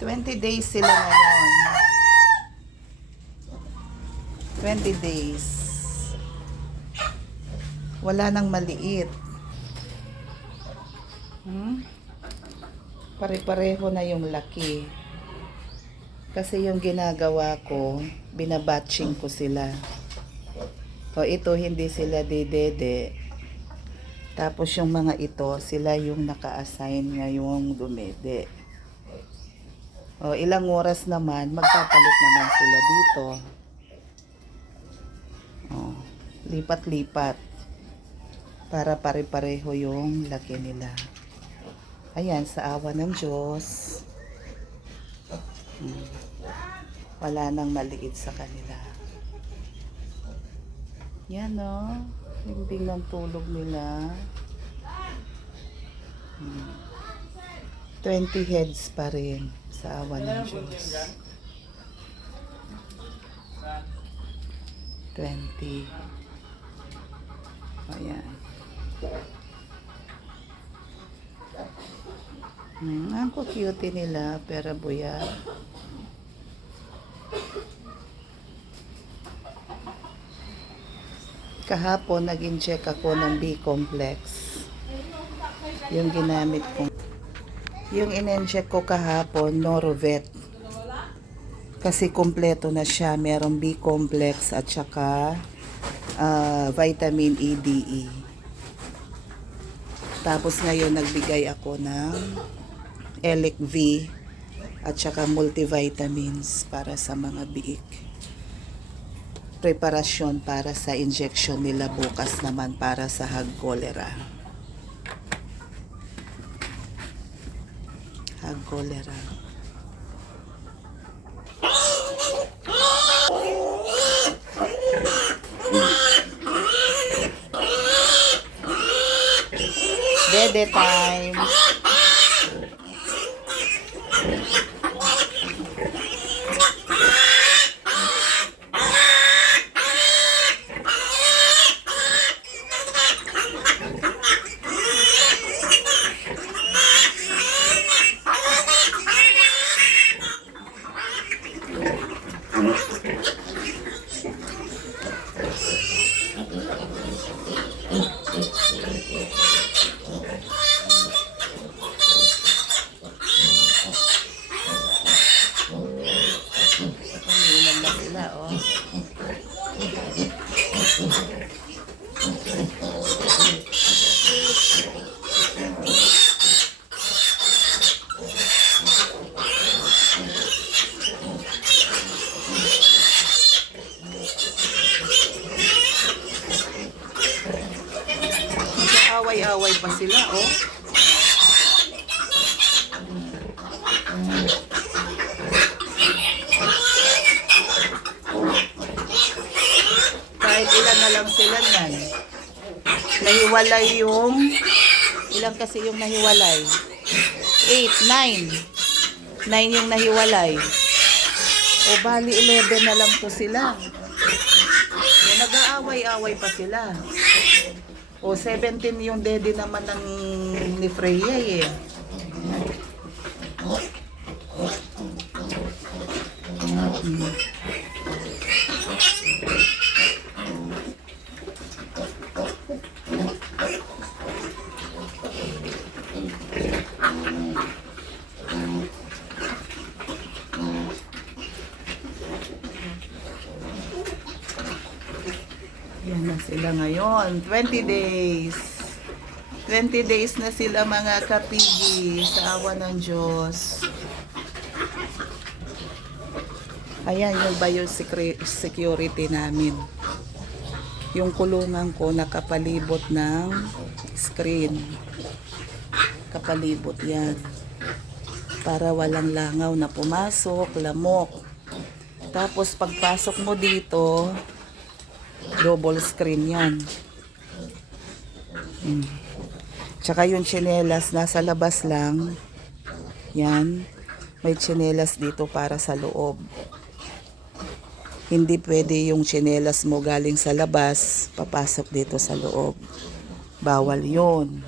20 days sila ngayon. 20 days. Wala nang maliit. Pare-pareho na yung laki. Kasi yung ginagawa ko, binabatching ko sila. O ito, hindi sila didede. Tapos yung mga ito, sila yung naka-assign ngayong dumede. O ilang oras naman, magpapalit naman sila dito. O, lipat-lipat. Para pare-pareho yung laki nila. Ayan, sa awa ng Diyos. Wala nang maliit sa kanila. Yan o. Himbing ng tulog nila. 20 heads pa rin sa awa ng Diyos. 20. Ayan. Ang cute nila, pero buya. Kahapon, nag-inject ako ng B-complex. Yung ginamit ko. Yung in-inject ko kahapon, Norovet. Kasi kompleto na siya. Merong B-complex at saka vitamin E, D, E. Tapos ngayon, nagbigay ako ng Elic V at saka multivitamins para sa mga biik. Preparasyon para sa injection nila bukas naman para sa hag cholera. Hag cholera. Dede time. Away-away pa sila, oh. Kahit ilan na lang sila yan. Nahiwalay yung... Ilan kasi yung nahiwalay? 8, 9. 9 yung nahiwalay. O bali 11 na lang to sila. So, nag-aaway-away pa sila. O 17 yung dede naman ng ni Freya eh. Yan na sila ngayon. 20 days. 20 days na sila mga kapigi sa awa ng Diyos. Ayan yung biosecurity namin. Yung kulungan ko nakapalibot ng screen. Kapalibot yan. Para walang langaw na pumasok, lamok. Tapos pagpasok mo dito, double screen yan. Tsaka yung tsinelas nasa labas lang. Yan. May tsinelas dito para sa loob. Hindi pwede yung tsinelas mo galing sa labas, papasok dito sa loob. Bawal yun.